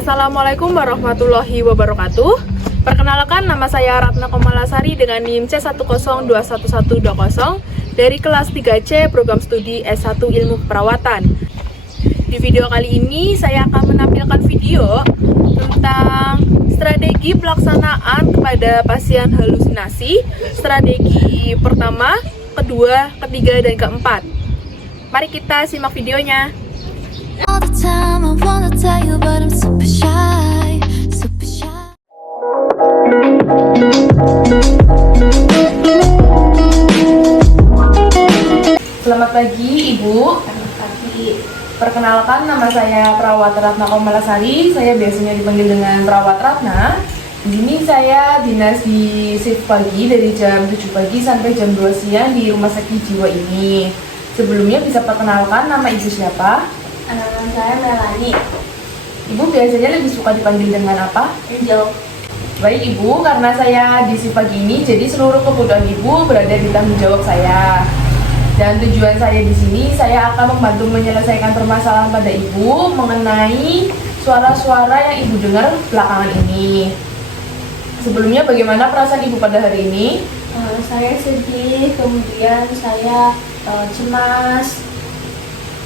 Assalamualaikum warahmatullahi wabarakatuh. Perkenalkan, nama saya Ratna Komalasari dengan NIM C10211120 dari kelas 3C Program Studi S1 Ilmu Keperawatan. Di video kali ini saya akan menampilkan video tentang strategi pelaksanaan kepada pasien halusinasi, strategi pertama, kedua, ketiga, dan keempat. Mari kita simak videonya. All the time I wanna tell you but I'm super shy, super shy. Selamat pagi Ibu. Selamat pagi. Perkenalkan, nama saya Perawat Ratna Komalasari. Saya biasanya dipanggil dengan Perawat Ratna. Di sini saya dinas di shift pagi dari jam 7 pagi sampai jam 2 siang di Rumah Sakit Jiwa ini. Sebelumnya bisa perkenalkan nama Ibu siapa? Saya Melani. Ibu biasanya lebih suka dipanggil dengan apa? Angel. Baik Ibu, karena saya di shift pagi ini, jadi seluruh kebutuhan Ibu berada di tanggung jawab saya. Dan tujuan saya di sini, saya akan membantu menyelesaikan permasalahan pada Ibu mengenai suara-suara yang Ibu dengar belakangan ini. Sebelumnya, bagaimana perasaan Ibu pada hari ini? Saya sedih, kemudian saya cemas.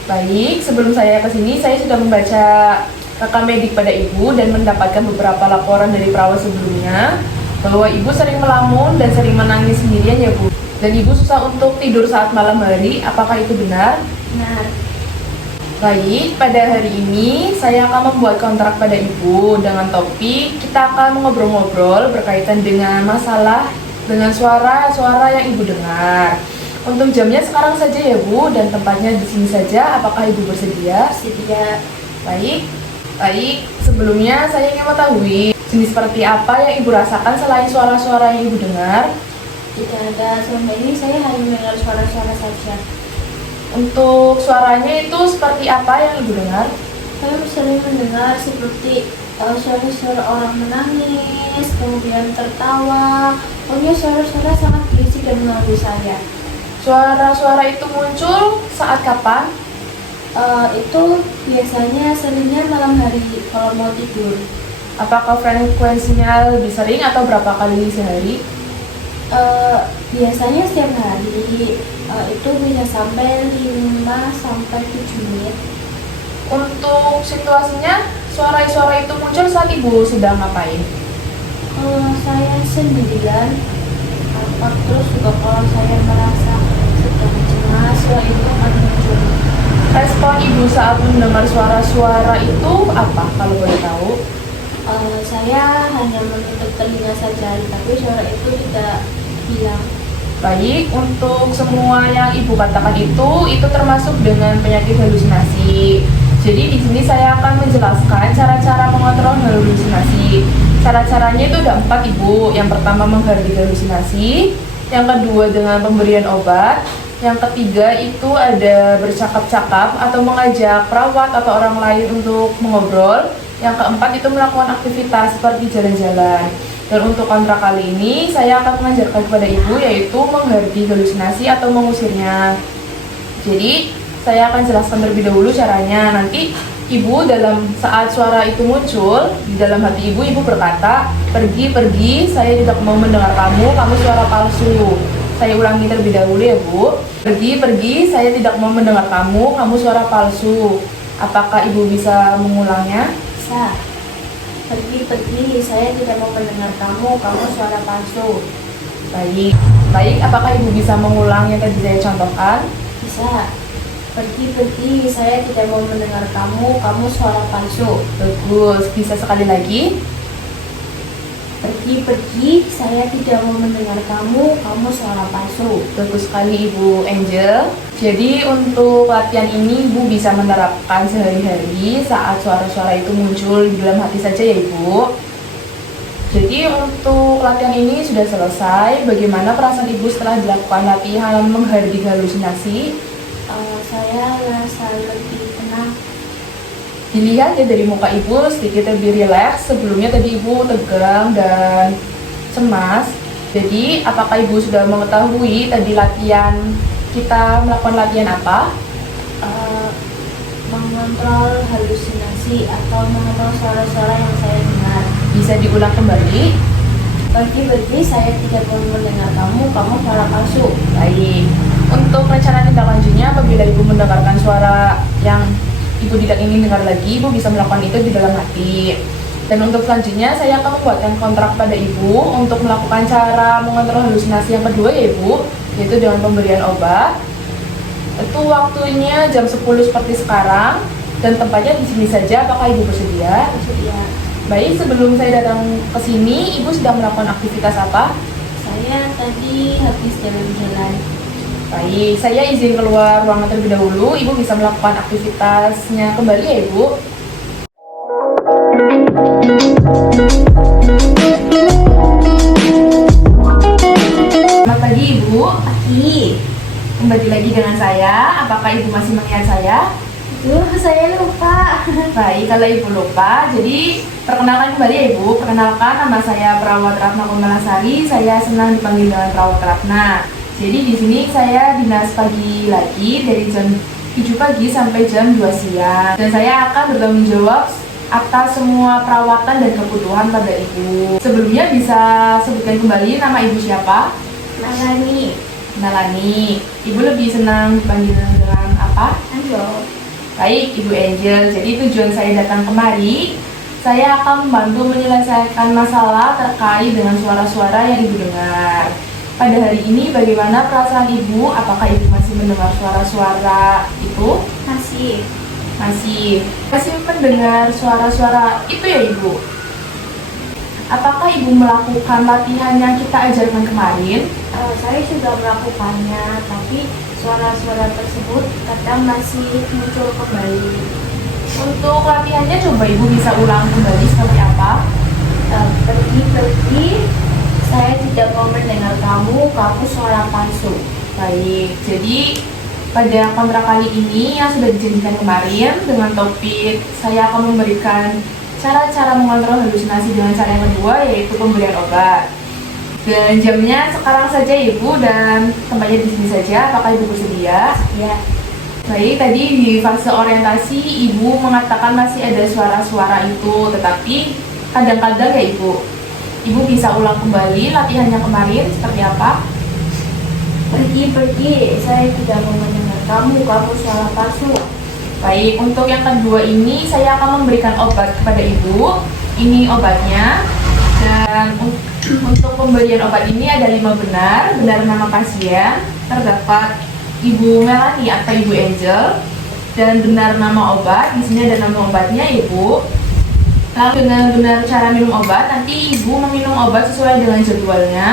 Baik, sebelum saya ke sini, saya sudah membaca rekam medik pada Ibu dan mendapatkan beberapa laporan dari perawat sebelumnya bahwa Ibu sering melamun dan sering menangis sendirian ya Bu. Dan Ibu susah untuk tidur saat malam hari, apakah itu benar? Benar. Baik, pada hari ini saya akan membuat kontrak pada Ibu dengan topik kita akan ngobrol-ngobrol berkaitan dengan masalah dengan suara-suara yang Ibu dengar. Untuk jamnya sekarang saja ya Bu, dan tempatnya di sini saja. Apakah Ibu bersedia? Bersedia. Baik. Sebelumnya saya ingin mengetahui jenis seperti apa yang Ibu rasakan selain suara-suara yang Ibu dengar. Tidak ada, selama ini saya hanya mendengar suara-suara saja. Untuk suaranya itu seperti apa yang Ibu dengar? Saya sering mendengar seperti suara-suara orang menangis, kemudian tertawa. Pokoknya suara-suara sangat berisik dan mengganggu saya. Suara-suara itu muncul saat kapan? Itu biasanya seringnya malam hari kalau mau tidur. Apakah frekuensinya lebih sering atau berapa kali sehari? Biasanya setiap hari itu bisa sampai 5-7 menit. Untuk situasinya, suara-suara itu muncul saat Ibu sedang ngapain? Saya sendirian, terus juga kalau saya merasa sedang cemas, itu akan muncul. Respon Ibu saat mendengar suara-suara itu apa kalau boleh tahu? Saya hanya menutup telinga saja, tapi suara itu tidak hilang. Baik, untuk semua yang Ibu katakan itu termasuk dengan penyakit halusinasi. Jadi di sini saya akan menjelaskan cara-cara mengontrol halusinasi. Cara-caranya itu ada 4 Ibu. Yang pertama menghargai halusinasi, yang kedua dengan pemberian obat, yang ketiga itu ada bercakap-cakap atau mengajak perawat atau orang lain untuk mengobrol, yang keempat itu melakukan aktivitas seperti jalan-jalan. Dan untuk kontrak kali ini saya akan mengajarkan kepada Ibu yaitu menghargai halusinasi atau mengusirnya. Jadi saya akan jelaskan terlebih dahulu caranya. Nanti Ibu dalam saat suara itu muncul di dalam hati Ibu berkata, pergi, saya tidak mau mendengar kamu suara palsu. Saya ulangi terlebih dahulu ya Bu. Pergi, saya tidak mau mendengar kamu suara palsu. Apakah Ibu bisa mengulangnya? Bisa. Pergi, saya tidak mau mendengar kamu suara palsu. Baik, apakah Ibu bisa mengulang yang tadi saya contohkan? Bisa. Pergi, saya tidak mau mendengar kamu suara palsu. Bagus, bisa sekali lagi? Pergi, saya tidak mau mendengar kamu suara palsu. Bagus sekali Ibu Angel. Jadi untuk latihan ini Ibu bisa menerapkan sehari-hari saat suara-suara itu muncul di dalam hati saja ya Ibu. Jadi untuk latihan ini sudah selesai. Bagaimana perasaan Ibu setelah dilakukan latihan menghargai halusinasi? Saya merasa lebih tenang. Dilihat ya dari muka Ibu sedikit lebih rileks. Sebelumnya tadi Ibu tegang dan cemas. Jadi apakah Ibu sudah mengetahui tadi kita melakukan latihan apa? mengontrol halusinasi atau mengontrol suara-suara yang saya dengar. Bisa diulang kembali? Bagi-bagi saya tidak mau mendengar kamu suara palsu. Baik. Untuk rencana tindak lanjutnya, apabila Ibu mendengarkan suara yang Ibu tidak ingin dengar lagi, Ibu bisa melakukan itu di dalam hati. Dan untuk selanjutnya, saya akan membuatkan kontrak pada Ibu untuk melakukan cara mengontrol halusinasi yang kedua ya Ibu, yaitu dengan pemberian obat. Itu waktunya jam 10 seperti sekarang, dan tempatnya di sini saja. Apakah Ibu bersedia? Bersedia. Baik, sebelum saya datang ke sini, Ibu sedang melakukan aktivitas apa? Saya tadi habis jalan-jalan. Baik, saya izin keluar ruangan terlebih dahulu. Ibu bisa melakukan aktivitasnya kembali ya Ibu. Selamat pagi Ibu. Pagi. Kembali lagi dengan saya. Apakah Ibu masih mengingat saya? Saya lupa. Baik, kalau Ibu lupa, jadi perkenalkan kembali ya Ibu. Perkenalkan, nama saya Perawat Ratna Komalasari. Saya senang dipanggil dengan Perawat Ratna. Jadi di sini saya dinas pagi lagi dari jam 7 pagi sampai jam 2 siang. Dan saya akan bertanggung jawab atas semua perawatan dan kebutuhan pada Ibu. Sebelumnya bisa sebutkan kembali nama Ibu siapa? Nalani. Nalani. Ibu lebih senang dipanggil dengan apa? Angel. Baik, Ibu Angel. Jadi tujuan saya datang kemari, saya akan membantu menyelesaikan masalah terkait dengan suara-suara yang Ibu dengar. Pada hari ini bagaimana perasaan Ibu? Apakah Ibu masih mendengar suara-suara itu? Masih. Masih mendengar suara-suara itu ya Ibu? Apakah Ibu melakukan latihan yang kita ajarkan kemarin? Saya sudah melakukannya, tapi suara-suara tersebut kadang masih muncul kembali. Untuk latihannya coba Ibu bisa ulang kembali seperti apa? Pergi-pergi, saya tidak mau mendengar kamu suara palsu. Baik, jadi pada kontrak kali ini yang sudah dijanjikan kemarin dengan topik saya akan memberikan cara-cara mengontrol halusinasi dengan cara yang kedua, yaitu pemberian obat. Dan jamnya sekarang saja Ibu, dan tempatnya di sini saja. Apakah Ibu bersedia? Ya. Baik, tadi di fase orientasi Ibu mengatakan masih ada suara-suara itu, tetapi kadang-kadang ya Ibu bisa ulang kembali latihannya kemarin seperti apa? Pergi-pergi, saya tidak mau mendengar kamu suara palsu. Baik, untuk yang kedua ini saya akan memberikan obat kepada Ibu. Ini obatnya. Dan untuk pemberian obat ini ada 5 benar. Benar nama pasien, terdapat Ibu Melani atau Ibu Angel. Dan benar nama obat, di sini ada nama obatnya Ibu. Lalu dengan benar cara minum obat, nanti Ibu meminum obat sesuai dengan jadwalnya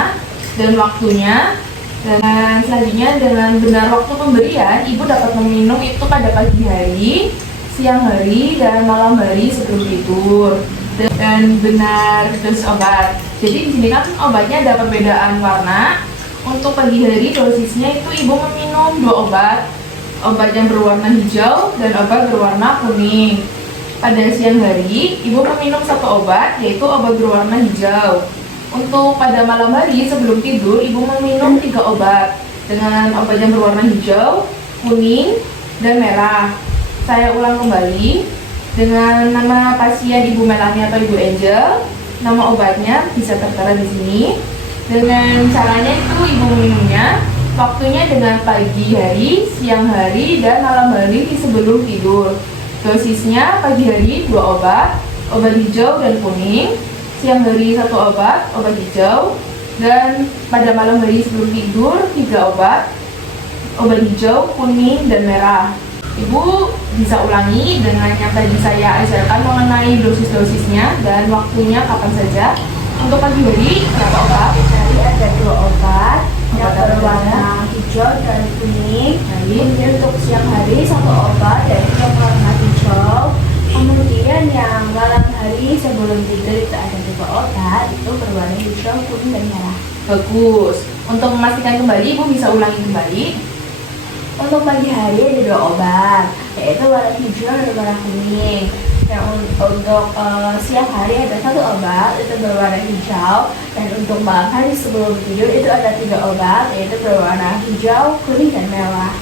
dan waktunya. Dan selanjutnya dengan benar waktu pemberian, Ibu dapat meminum itu pada pagi hari, siang hari, dan malam hari sebelum tidur. Dan benar dosis obat. Jadi di sini kan obatnya ada perbedaan warna. Untuk pagi hari dosisnya itu Ibu meminum 2 obat. Obat yang berwarna hijau dan obat berwarna kuning. Pada siang hari, Ibu meminum 1 obat, yaitu obat berwarna hijau. Untuk pada malam hari sebelum tidur, Ibu meminum 3 obat dengan obat yang berwarna hijau, kuning, dan merah. Saya ulang kembali dengan nama pasien Ibu Melani atau Ibu Angel. Nama obatnya bisa tertera di sini. Dengan caranya itu Ibu minumnya, waktunya dengan pagi hari, siang hari, dan malam hari sebelum tidur. Dosisnya pagi hari 2 obat, obat hijau dan kuning. Siang hari 1 obat hijau, dan pada malam hari sebelum tidur 3 obat hijau, kuning, dan merah. Ibu bisa ulangi dengan yang tadi saya ajarkan mengenai dosis-dosisnya dan waktunya kapan saja. Untuk pagi hari berapa obat? Pagi hari ada 2 obat yang Obat berwarna hijau dan kuning. Baik. Kemudian untuk siang hari 1 obat yaitu yang berwarna hijau. Kemudian yang malam hari sebelum tidur itu ada 2 obat, itu berwarna hijau, kuning, dan merah. Bagus. Untuk memastikan kembali, Ibu bisa ulangi kembali. Untuk pagi hari ada 2 obat, yaitu warna hijau dan warna kuning. Yang untuk siang hari ada 1 obat, itu berwarna hijau. Dan untuk malam hari sebelum tidur itu ada 3 obat, yaitu berwarna hijau, kuning, dan merah.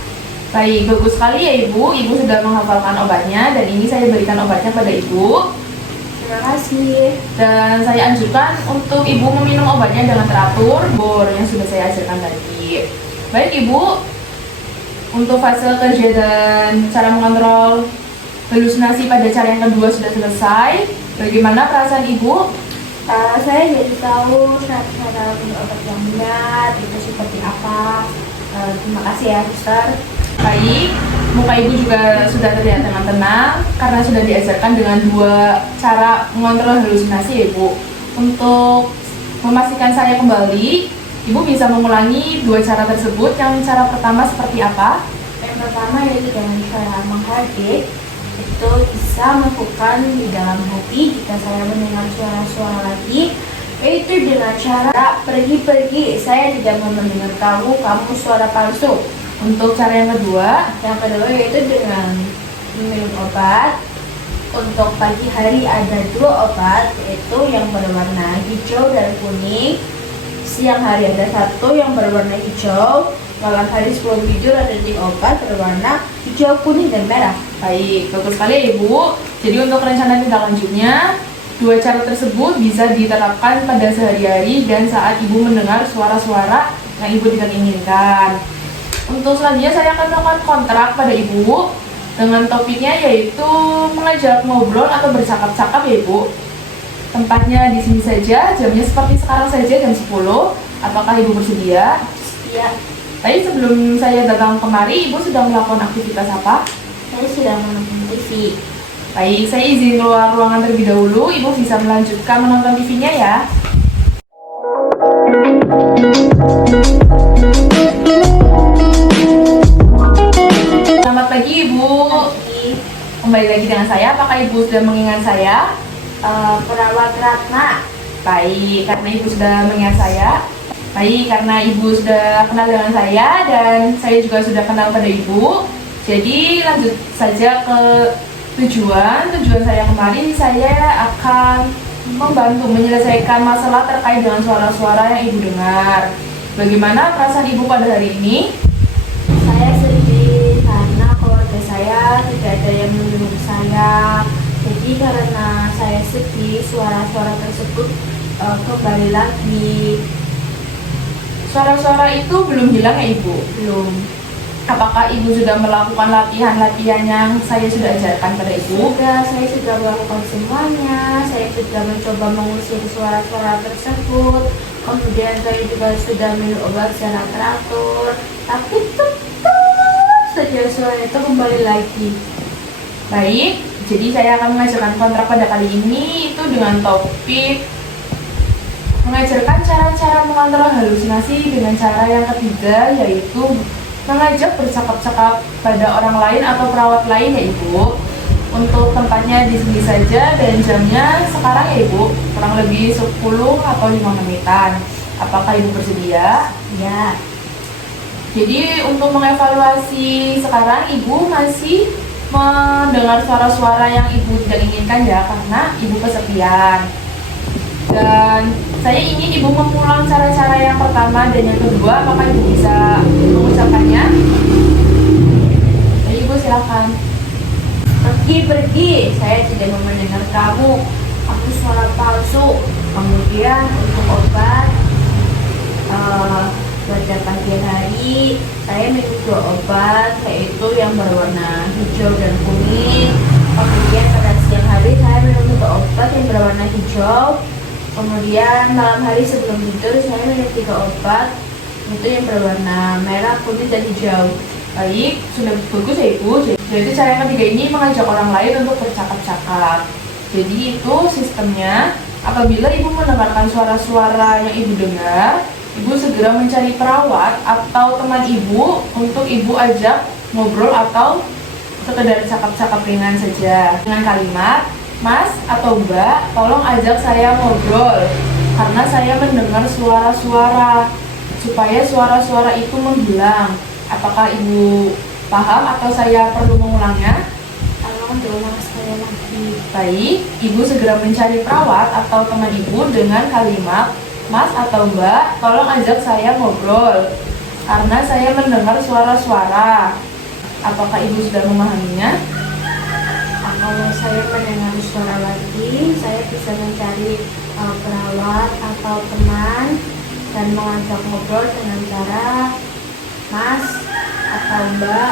Baik, bagus sekali ya Ibu. Ibu sudah menghafalkan obatnya dan ini saya berikan obatnya pada Ibu. Terima kasih. Dan saya anjurkan untuk Ibu meminum obatnya dengan teratur, bor yang sudah saya ajarkan tadi. Baik Ibu, untuk fase kerja dan cara mengontrol halusinasi pada cara yang kedua sudah selesai. Bagaimana perasaan Ibu? Saya jadi tahu cara minum obat yang benar itu seperti apa. Terima kasih ya, Suster. Baik, muka Ibu juga sudah terlihat dengan tenang karena sudah diajarkan dengan dua cara mengontrol halusinasi ya Ibu. Untuk memastikan saya kembali, Ibu bisa mengulangi dua cara tersebut. Yang cara pertama seperti apa? Yang pertama yaitu dengan cara menghardik. Itu bisa melakukan di dalam hati jika saya mendengar suara-suara lagi, yaitu dengan cara pergi-pergi, saya tidak mau mendengar kamu suara palsu. Untuk cara yang kedua, Yaitu dengan minum obat. Untuk pagi hari ada dua obat, yaitu yang berwarna hijau dan kuning. Siang hari ada satu yang berwarna hijau. Malam hari sebelum tidur ada 3 obat berwarna hijau, kuning, dan merah. baik, bagus sekali ya Ibu. Jadi untuk rencana tindak lanjutnya, dua cara tersebut bisa diterapkan pada sehari-hari dan saat Ibu mendengar suara-suara yang Ibu tidak inginkan. Untuk selanjutnya saya akan melakukan kontrak pada Ibu dengan topiknya yaitu mengajak ngobrol atau bercakap-cakap ya Ibu. Tempatnya di sini saja, jamnya seperti sekarang saja jam 10. Apakah Ibu bersedia? Ya, Tadi sebelum saya datang kemari, Ibu sedang melakukan aktivitas apa? saya sedang menonton TV. Baik, saya izin keluar ruangan terlebih dahulu. Ibu bisa melanjutkan menonton TV-nya ya. Selamat pagi Ibu. Kembali lagi dengan saya. Apakah Ibu sudah mengingat saya? Perawat Ratna. Baik, karena Ibu sudah mengingat saya. Baik, karena Ibu sudah kenal dengan saya dan saya juga sudah kenal pada Ibu. Jadi lanjut saja ke tujuan saya kemarin. Saya akan membantu menyelesaikan masalah terkait dengan suara-suara yang Ibu dengar. Bagaimana perasaan Ibu pada hari ini? Saya sedih karena keluarga saya tidak ada yang menjenguk saya. Jadi karena saya sedih, suara-suara tersebut kembali lagi. Suara-suara itu belum hilang ya Ibu? Belum. Apakah Ibu sudah melakukan latihan-latihan yang saya sudah ajarkan pada Ibu? Saya sudah melakukan semuanya. Saya sudah mencoba mengusir suara-suara tersebut. Kemudian saya juga sudah minum obat secara teratur. Tapi tetap saja suara itu kembali lagi. Baik, jadi saya akan mengajarkan kontrak pada kali ini itu dengan topik mengajarkan cara-cara mengontrol halusinasi dengan cara yang ketiga, yaitu mengajak bercakap-cakap pada orang lain atau perawat lain ya Ibu. Untuk tempatnya di sini saja dan jamnya sekarang ya Ibu, kurang lebih 10 atau 5 menitan. Apakah Ibu bersedia? Ya. Jadi untuk mengevaluasi sekarang Ibu masih mendengar suara-suara yang Ibu tidak inginkan ya, karena Ibu kesepian. Dan saya ingin Ibu mengulang cara-cara yang pertama dan yang kedua. Apakah Ibu bisa mengucapkannya? Jadi Ibu silakan. Pergi, saya tidak mau mendengar kamu suara palsu. Kemudian untuk obat pada pagi hari saya minum 2 obat, yaitu yang berwarna hijau dan kuning. Kemudian pada siang hari saya minum 2 obat yang berwarna hijau. Kemudian malam hari sebelum tidur saya minum 3 obat, itu yang berwarna merah, kuning, dan hijau. Baik, sudah bagus ya Ibu. Jadi cara yang ketiga ini mengajak orang lain untuk bercakap-cakap. Jadi itu sistemnya, apabila Ibu mendengarkan suara-suara yang Ibu dengar, Ibu segera mencari perawat atau teman Ibu untuk Ibu ajak ngobrol atau sekedar cakap-cakap ringan saja dengan kalimat, "Mas atau Mbak, tolong ajak saya ngobrol karena saya mendengar suara-suara," supaya suara-suara itu menghilang. Apakah Ibu paham atau saya perlu mengulangnya? Tolong diulang sekali lagi. Baik, Ibu segera mencari perawat atau teman Ibu dengan kalimat, "Mas atau Mbak, tolong ajak saya ngobrol karena saya mendengar suara-suara." Apakah Ibu sudah memahaminya? Kalau saya mendengar suara lagi, saya bisa mencari perawat atau teman dan mengajak ngobrol dengan cara Mas atau Mbak,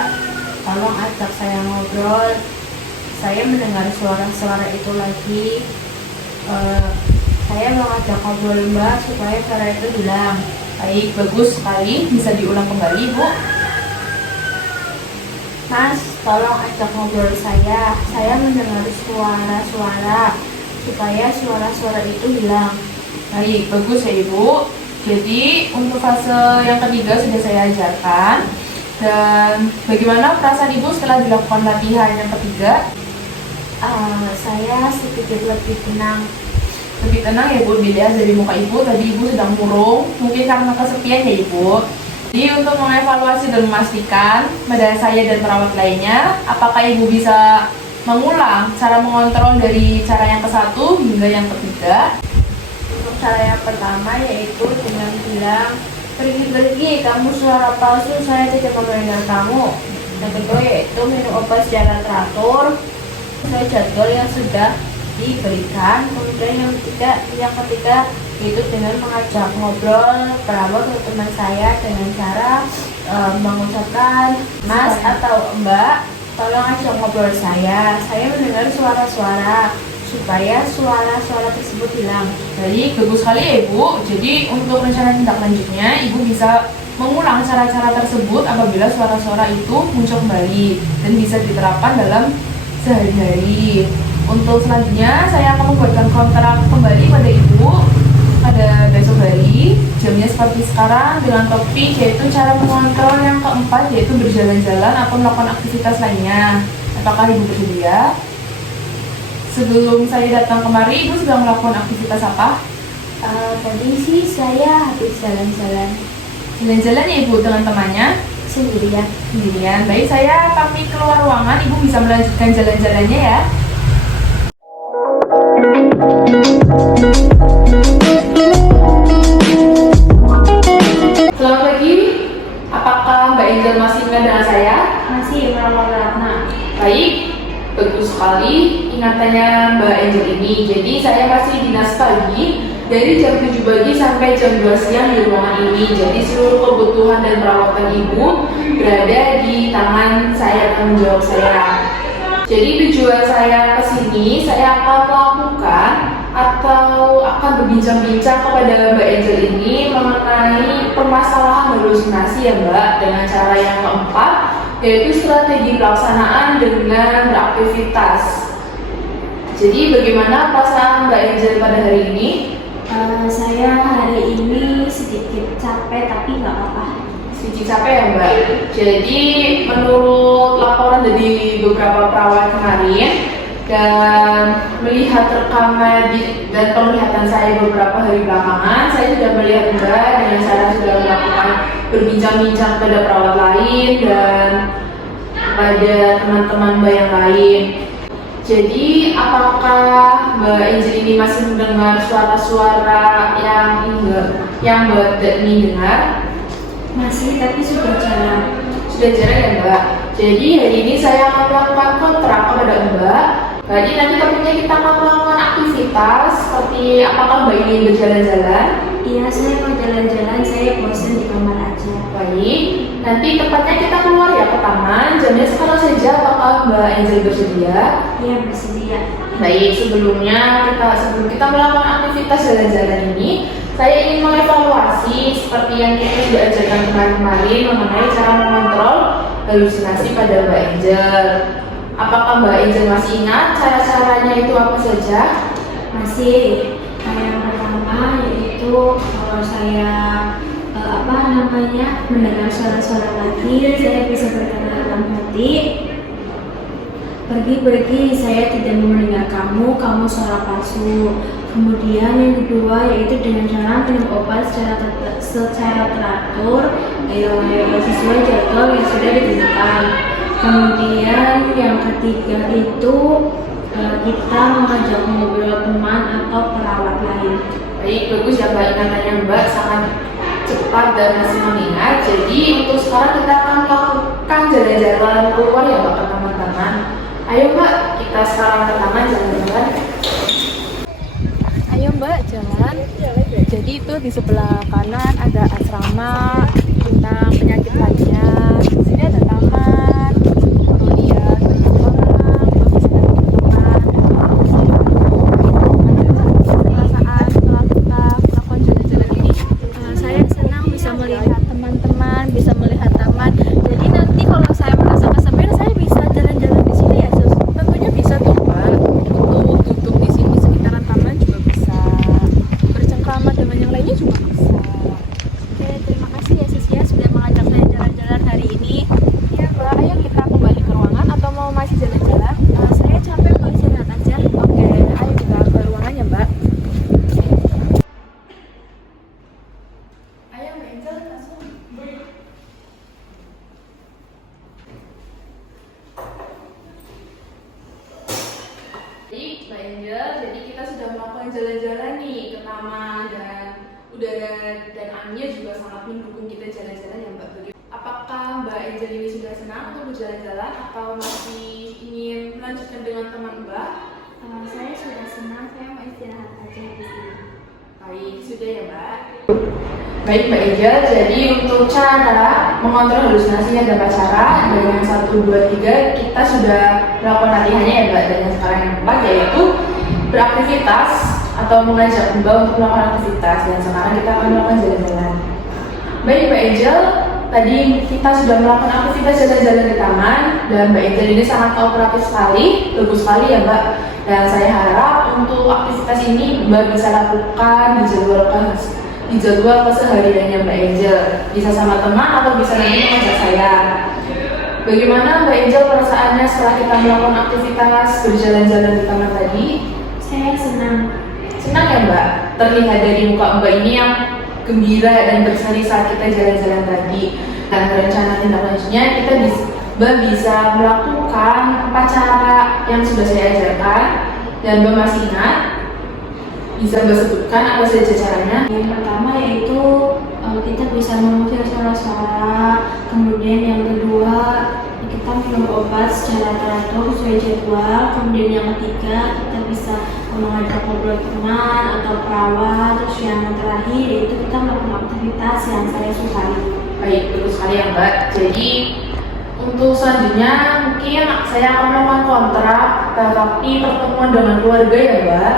tolong ajak saya ngobrol. Saya mendengar suara-suara itu lagi. Saya mengajak ngobrol Mbak supaya suara itu hilang. Baik, bagus sekali. Bisa diulang kembali, Bu. Mas, tolong ajak ngobrol saya. Saya mendengar suara-suara supaya suara-suara itu hilang. Baik, bagus ya Ibu. Jadi untuk fase yang ketiga sudah saya ajarkan. Dan bagaimana perasaan Ibu setelah dilakukan latihan yang ketiga? Saya sedikit lebih tenang. Lebih tenang ya Bu, dilihat dari muka Ibu. Tadi Ibu sedang murung, mungkin karena kesepian ya Ibu. Jadi untuk mengevaluasi dan memastikan pada saya dan perawat lainnya, apakah Ibu bisa mengulang cara mengontrol dari cara yang ke-1 hingga yang ketiga? Untuk cara yang pertama yaitu dengan bilang, pergi-pergi, kamu suara palsu, saya tidak mendengar kamu. Yang kedua yaitu minum obat secara teratur sesuai jadwal yang sudah diberikan. Kemudian yang ketiga yaitu dengan mengajak ngobrol perawat atau teman saya dengan cara mengucapkan Mas atau Mbak, tolong ajak ngobrol saya mendengar suara-suara supaya suara-suara tersebut hilang. Baik, bagus sekali ya Ibu. Jadi untuk rencana tindak lanjutnya, Ibu bisa mengulang cara-cara tersebut apabila suara-suara itu muncul kembali dan bisa diterapkan dalam sehari-hari. Untuk selanjutnya, saya akan membuatkan kontrak kembali pada Ibu pada besok hari, jamnya seperti sekarang dengan topik yaitu cara mengontrol yang keempat, yaitu berjalan-jalan atau melakukan aktivitas lainnya. Apakah Ibu bersedia? Sebelum saya datang kemari, Ibu sedang melakukan aktivitas apa? Tadi sih saya habis jalan-jalan. Jalan-jalan ya Ibu dengan temannya? Sendirian. Sendirian. Baik, saya pamit keluar ruangan. Ibu bisa melanjutkan jalan-jalannya ya. Selamat pagi. Apakah Mbak Angel masih ingat dengan saya? Masih merawat-rawat. Baik, bagus sekali ingatannya Mbak Angel ini. Jadi saya masih dinas pagi dari jam 7 pagi sampai jam 2 siang di ruangan ini. Jadi seluruh kebutuhan dan perawatan Ibu berada di tangan saya, tanggung jawab saya. Jadi tujuan saya ke sini, saya akan melakukan atau akan berbincang-bincang kepada Mbak Angel ini mengenai permasalahan halusinasi ya Mbak, dengan cara yang keempat, yaitu strategi pelaksanaan dengan beraktivitas. Jadi bagaimana perasaan Mbak Angel pada hari ini? Saya hari ini sedikit capek tapi nggak apa-apa. Sedikit capek ya Mbak. Jadi menurut laporan dari beberapa perawat kemarin dan melihat rekaman dan penglihatan saya beberapa hari belakangan, saya sudah melihat Mbak dengan cara sudah melakukan berbincang-bincang pada perawat lain dan kepada teman-teman Mbak yang lain. Jadi apakah Mbak Angel ini masih mendengar suara-suara yang Mbak ini dengar? Masih, tapi sudah jarang. Sudah jarang ya Mbak. Jadi hari ini saya akan melakukan kontrak kepada Mbak. Jadi nanti tentunya kita akan melakukan aktivitas seperti apakah Mbak ini berjalan-jalan? Iya, saya mau jalan-jalan, saya bosan di kamar aja. Baik, nanti tepatnya kita keluar ya ke taman. Jamnya sekarang saja, apakah Mbak Angel bersedia? Iya, bersedia. Baik, sebelum kita melakukan aktivitas jalan-jalan ini, saya ingin mengevaluasi seperti yang kita sudah ajarkan kemarin mengenai cara mengontrol halusinasi pada Mbak Angel. Apakah Mbak Angel masih ingat cara-caranya itu apa saja? Masih. Yang pertama yaitu kalau saya mendengar suara-suara lagi, saya bisa berkata dalam hati, pergi-pergi, saya tidak mendengar kamu suara palsu. Kemudian yang kedua yaitu dengan cara minum obat secara teratur sesuai jadwal yang sudah ditentukan. Kemudian yang ketiga itu kita mengajak ngobrol teman atau perawat lain. Baik, bagus ya Mbak, ingatannya Mbak sangat cepat dan masih mengingat. Jadi untuk sekarang kita akan melakukan jalan-jalan keluar ya Mbak ke taman-taman. Ayo Mbak, kita sekarang ke taman jalan-jalan. Ayo Mbak, jalan. Jadi itu di sebelah kanan ada asrama tentang penyakit lainnya. Di sini ada taman. Kemudian banyak orang, bagus dan perasaan setelah kita melakukan jalan-jalan ini. Saya senang bisa melihat teman-teman, bisa melihat taman. Jadi nanti kalau saya merasa kesepian, saya bisa jalan-jalan di sini ya, Sus. Tentunya bisa tuh Mbak, untuk duduk di sini sekitaran taman juga bisa, bercengkrama dengan yang lainnya juga bisa. Oke, terima kasih ya Sus ya sudah mengajak saya jalan-jalan hari ini. Iya Mbak, ayo kita kembali ke ruangan atau mau masih jalan-jalan? Saya capek mau istirahat aja. Oke, ayo kita ke ruangannya Mbak. Ayo Mbak Angel, langsung. Mbak Angel, jadi kita sudah melakukan jalan-jalan nih ke taman dan udara dan anginnya juga sangat mendukung kita jalan-jalan ya Mbak. Apakah Mbak Angel ini sudah senang untuk berjalan-jalan atau masih ingin melanjutkan dengan teman Mbak? Saya sudah senang, saya mau istirahat aja di sini. Baik, sudah ya Mbak. Baik Mbak Angel, jadi untuk cara mengontrol halusinasi ada beberapa cara. Dengan 1, 2, 3 kita sudah melakukan latihannya ya Mbak. Dan yang sekarang yang keempat yaitu beraktivitas atau mengajak Mbak untuk melakukan aktivitas. Dan sekarang kita akan melakukan jalan-jalan. Baik Mbak Angel, tadi kita sudah melakukan aktivitas jalan-jalan di taman dan Mbak Angel ini sangat kooperatif sekali, bagus sekali ya Mbak. Dan saya harap untuk aktivitas ini Mbak bisa lakukan di jadwal kesehariannya Mbak Angel. Bisa sama teman atau bisa nanti mengajak saya. Bagaimana Mbak Angel perasaannya setelah kita melakukan aktivitas berjalan-jalan di taman tadi? Saya senang. Senang ya Mbak? Terlihat dari muka Mbak ini yang gembira dan berseri saat kita jalan-jalan tadi. Dan rencana tindak lanjutnya kita bisa melakukan 4 cara yang sudah saya ajarkan. Dan Mbak masih ingat? Bisa Mbak sebutkan apa saja caranya? Yang pertama yaitu kita bisa mengusir suara-suara. Kemudian yang kedua kita minum obat secara teratur sesuai jadwal. Kemudian yang ketiga kita bisa mengajak ngobrol teman atau perawat. Terus yang terakhir yaitu kita melakukan aktivitas yang saya sukai. Baik, betul sekali ya Mbak. Jadi untuk selanjutnya mungkin saya akan melakukan kontrak tetapi pertemuan dengan keluarga ya Mbak.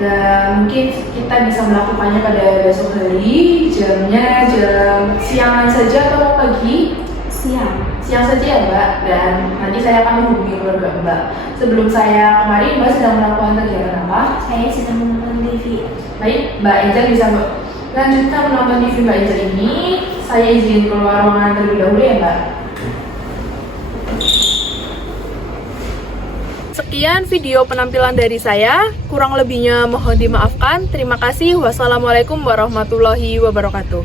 Dan mungkin kita bisa melakukannya pada besok hari, jamnya jam siangan saja atau pagi? Siang saja ya Mbak. Dan nanti saya akan menghubungi keluarga Mbak. Sebelum saya kemari, Mbak sedang melakukan kegiatan apa? Saya sedang menonton TV. Baik, Mbak Angel bisa lanjutkan menonton TV Mbak Angel ini. Saya izin keluar ruangan terlebih dahulu ya Mbak. Sekian video penampilan dari saya, kurang lebihnya mohon dimaafkan. Terima kasih. Wassalamualaikum warahmatullahi wabarakatuh.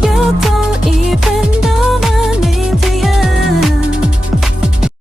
You don't even know